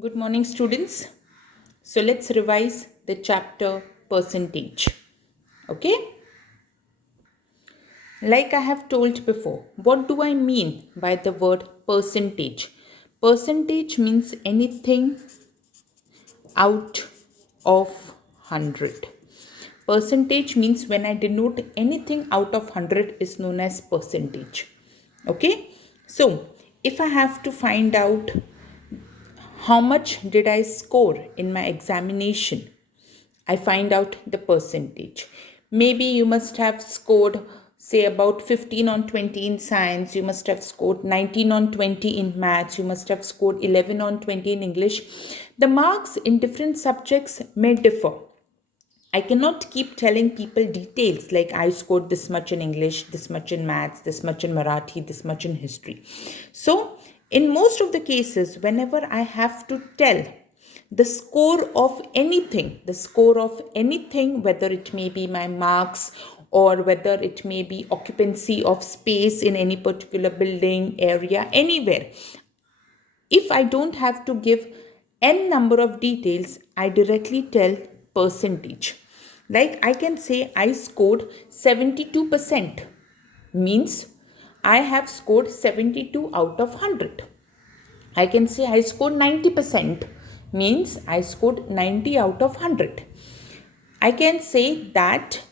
Good morning, students. So let's revise the chapter percentage. Okay? Like I have told before, what do I mean by the word percentage? Percentage means anything out of 100. Percentage means when I denote anything out of 100 is known as percentage. Okay? So if I have to find out how much did I score in my examination, I find out the percentage. Maybe you must have scored, say, about 15 on 20 in science, you must have scored 19 on 20 in maths, you must have scored 11 on 20 in English. The marks in different subjects may differ. I cannot keep telling people details like I scored this much in English, this much in maths, this much in Marathi, this much in history. So, in most of the cases, whenever I have to tell the score of anything, whether it may be my marks or whether it may be occupancy of space in any particular building, area, anywhere, if I don't have to give n number of details, I directly tell percentage. Like I can say I scored 72%, means I have scored 72 out of 100. I can say I scored 90%, means I scored 90 out of 100. I can say that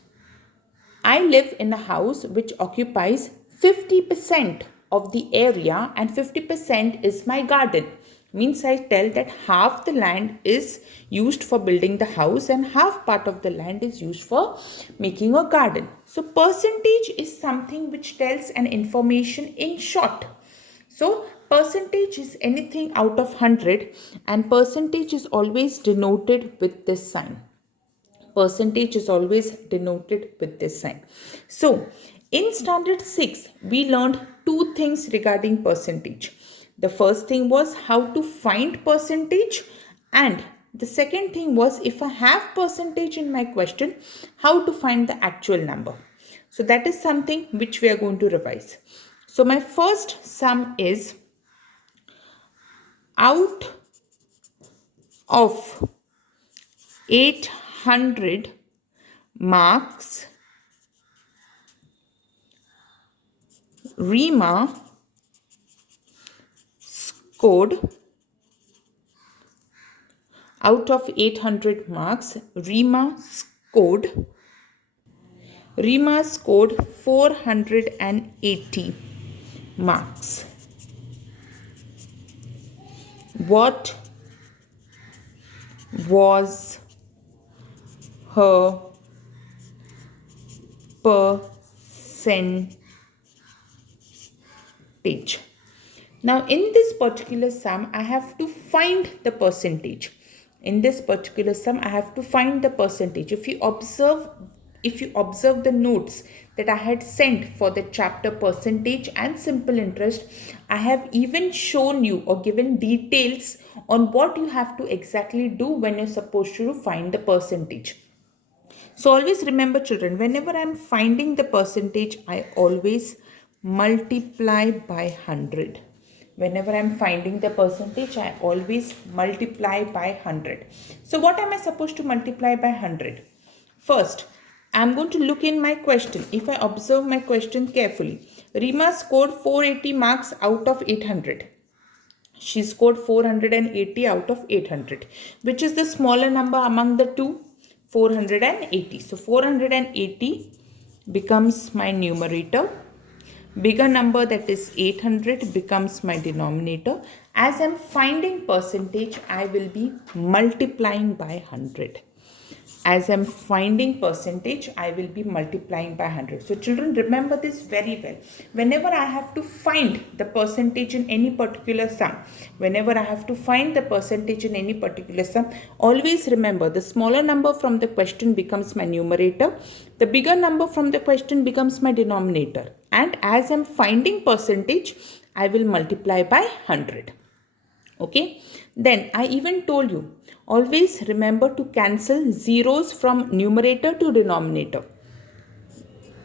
I live in a house which occupies 50% of the area and 50% is my garden. Means I tell that half the land is used for building the house and half part of the land is used for making a garden. So percentage is something which tells an information in short. So percentage is anything out of 100 and percentage is always denoted with this sign. Percentage is always denoted with this sign. So in standard 6, we learned two things regarding percentage. The first thing was how to find percentage, and the second thing was if I have percentage in my question, how to find the actual number. So that is something which we are going to revise. So my first sum is out of 800 marks, Rima scored out of 800 marks, Rima scored 480 marks. What was her percentage? Now in this particular sum, I have to find the percentage. In this particular sum, I have to find the percentage. If you observe the notes that I had sent for the chapter percentage and simple interest, I have even shown you or given details on what you have to exactly do when you're supposed to find the percentage. So always remember, children, whenever I'm finding the percentage, I always multiply by 100. Whenever I'm finding the percentage, I always multiply by 100. So what am I supposed to multiply by 100? First, I'm going to look in my question. If I observe my question carefully, Rima scored 480 marks out of 800. She scored 480 out of 800. Which is the smaller number among the two? 480. So 480 becomes my numerator. Bigger number, that is 800, becomes my denominator. As I'm finding percentage, I will be multiplying by 100. As I'm finding percentage, I will be multiplying by 100. So children, remember this very well. Whenever I have to find the percentage in any particular sum, always remember the smaller number from the question becomes my numerator. The bigger number from the question becomes my denominator. And as I'm finding percentage, I will multiply by 100. Okay. Then I even told you, always remember to cancel zeros from numerator to denominator.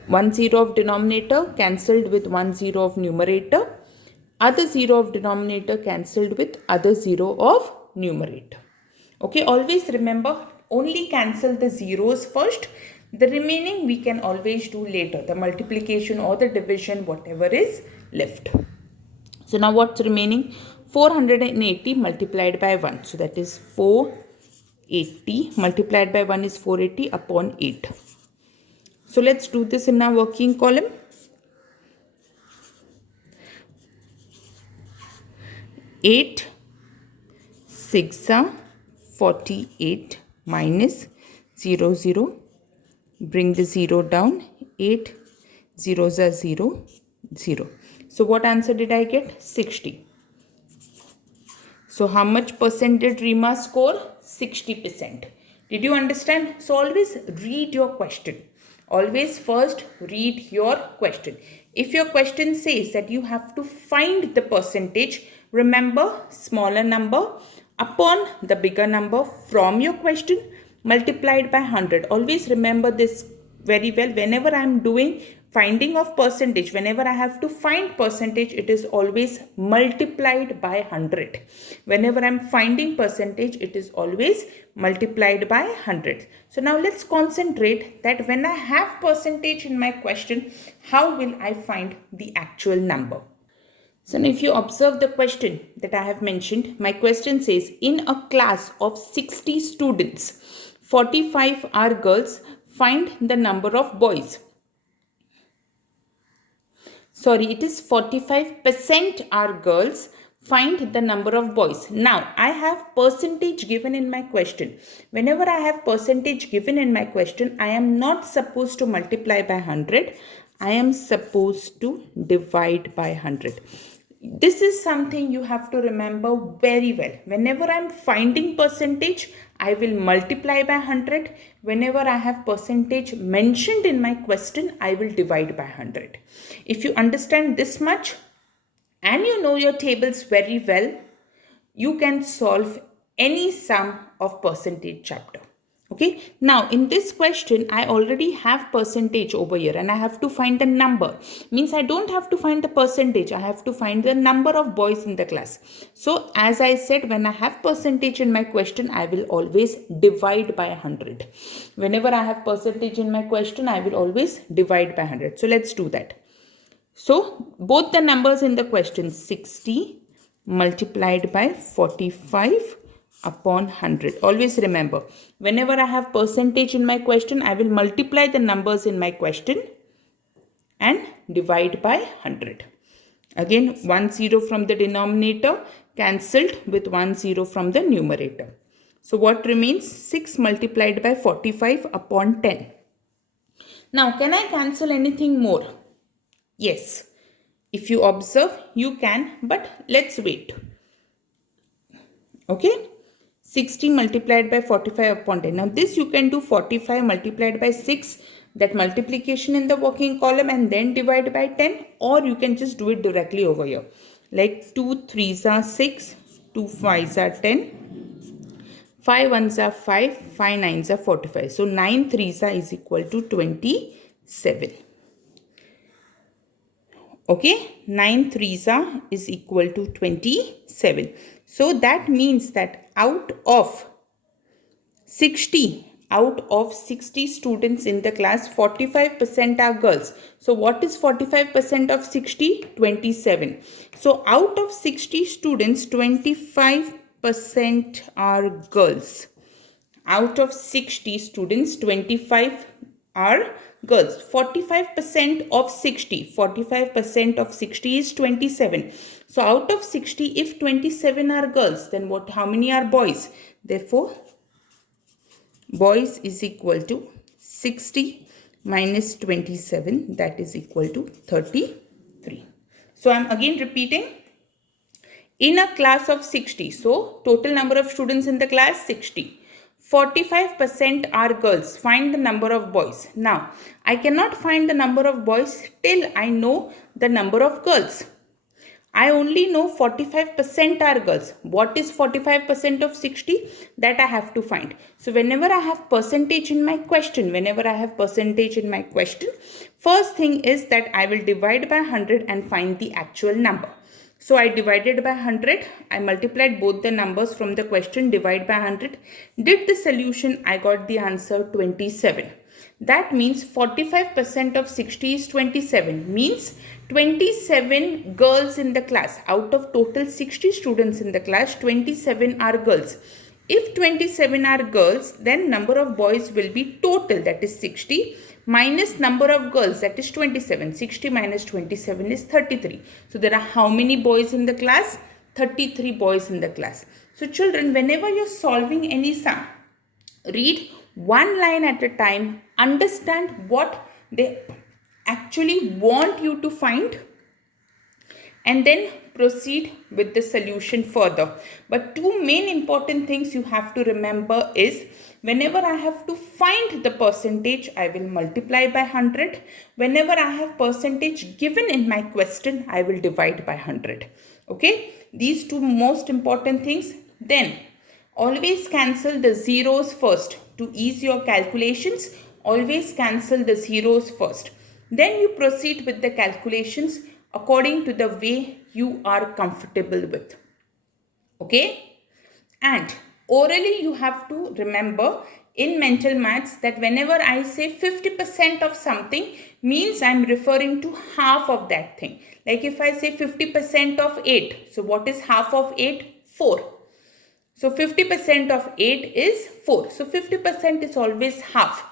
1 0 of denominator cancelled with 1 0 of numerator. Other 0 of denominator cancelled with other 0 of numerator. Okay, always remember, only cancel the zeros first. The remaining we can always do later, the multiplication or the division, whatever is left. So now what's remaining? 480 multiplied by 1. So that is 480 multiplied by 1 is 480 upon 8. So let's do this in our working column. 8 6 are 48 minus 0 0. Bring the 0 down. 8 zeros are 0 0. So what answer did I get? 60. So how much percent did Rima score? 60%. Did you understand? So always read your question. Always first read your question. If your question says that you have to find the percentage, remember smaller number upon the bigger number from your question multiplied by 100. Always remember this very well. Whenever I am doing finding of percentage, whenever I have to find percentage, it is always multiplied by 100. Whenever I am finding percentage, it is always multiplied by 100. So now let's concentrate that when I have percentage in my question, how will I find the actual number? So now if you observe the question that I have mentioned, my question says, in a class of 60 students, 45 are girls, find the number of boys. Sorry, it is 45% are girls, find the number of boys. Now, I have percentage given in my question. Whenever I have percentage given in my question, I am not supposed to multiply by 100. I am supposed to divide by 100. This is something you have to remember very well. Whenever I am finding percentage, I will multiply by 100. Whenever I have percentage mentioned in my question, I will divide by 100. If you understand this much and you know your tables very well, you can solve any sum of percentage chapter. Okay, now in this question, I already have percentage over here and I have to find the number. Means I don't have to find the percentage, I have to find the number of boys in the class. So as I said, when I have percentage in my question, I will always divide by 100. Whenever I have percentage in my question, I will always divide by 100. So let's do that. So both the numbers in the question, 60 multiplied by 45 upon 100. Always remember, whenever I have percentage in my question, I will multiply the numbers in my question and divide by 100. Again, 1 0 from the denominator cancelled with 1 0 from the numerator. So what remains? 6 multiplied by 45 upon 10. Now, can I cancel anything more? Yes. If you observe, you can, but let's wait. Okay. 60 multiplied by 45 upon 10. Now this you can do 45 multiplied by 6, that multiplication in the working column, and then divide by 10, or you can just do it directly over here. Like 2 3s are 6, 2 5s are 10, 5 1s are 5, 5 9s are 45. So 9 3s are is equal to 27. Okay, 9 3s are is equal to 27. So that means that out of 60 students in the class, 45% are girls. So what is 45% of 60? 27. So out of 60 students, 25% are girls. Out of 60 students, 25 are girls. 45% of 60. 45% of 60 is 27. So out of 60, if 27 are girls, then how many are boys? Therefore, boys is equal to 60 minus 27, that is equal to 33. So I'm again repeating. In a class of 60, so total number of students in the class 60. 45% are girls. Find the number of boys. Now, I cannot find the number of boys till I know the number of girls. I only know 45% are girls. What is 45% of 60? That I have to find. So whenever I have percentage in my question, first thing is that I will divide by 100 and find the actual number. So I divided by 100. I multiplied both the numbers from the question, divide by 100. Did the solution, I got the answer 27. That means 45% of 60 is 27. Means 27 girls in the class. Out of total 60 students in the class, 27 are girls. If 27 are girls, then number of boys will be total, that is 60, minus number of girls, that is 27. 60 minus 27 is 33. So there are how many boys in the class? 33 boys in the class. So children, whenever you're solving any sum, read one line at a time, understand what they actually want you to find, and then proceed with the solution further. But two main important things you have to remember is, whenever I have to find the percentage, I will multiply by 100. Whenever I have percentage given in my question, I will divide by 100. Okay, these two most important things. Then always cancel the zeros first. To ease your calculations, always cancel the zeros first. Then you proceed with the calculations according to the way you are comfortable with. Okay? And orally you have to remember in mental maths that whenever I say 50% of something, means I'm referring to half of that thing. Like if I say 50% of 8, so what is half of 8? 4. So 50% of 8 is 4. So 50% is always half.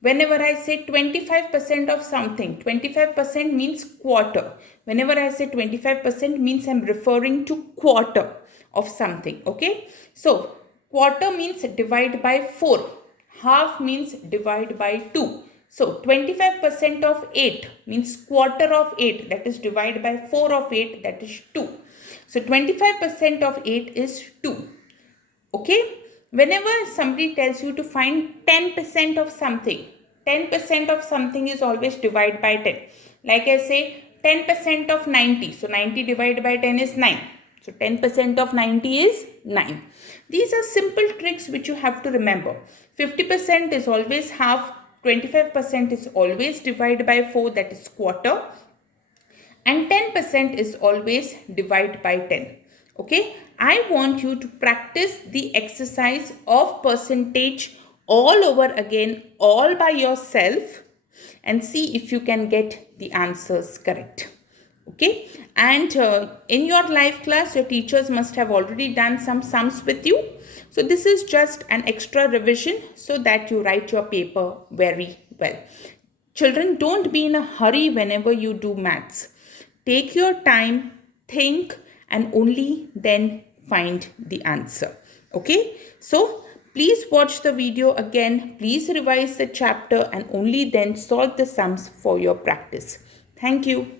Whenever I say 25% of something, 25% means quarter. Whenever I say 25% means I'm referring to quarter of something. Okay. So quarter means divide by 4. Half means divide by 2. So 25% of 8 means quarter of 8, that is divide by 4 of 8, that is 2. So 25% of 8 is 2. Okay. Whenever somebody tells you to find 10% of something, 10% of something is always divide by 10. Like I say 10% of 90. So 90 divided by 10 is 9. So 10% of 90 is 9. These are simple tricks which you have to remember. 50% is always half. 25% is always divide by 4, that is quarter. And 10% is always divide by 10. Okay, I want you to practice the exercise of percentage all over again, all by yourself, and see if you can get the answers correct. Okay, and in your live class, your teachers must have already done some sums with you. So this is just an extra revision so that you write your paper very well. Children, don't be in a hurry whenever you do maths. Take your time, think, and only then find the answer. Okay, so please watch the video again, please revise the chapter, and only then solve the sums for your practice. Thank you.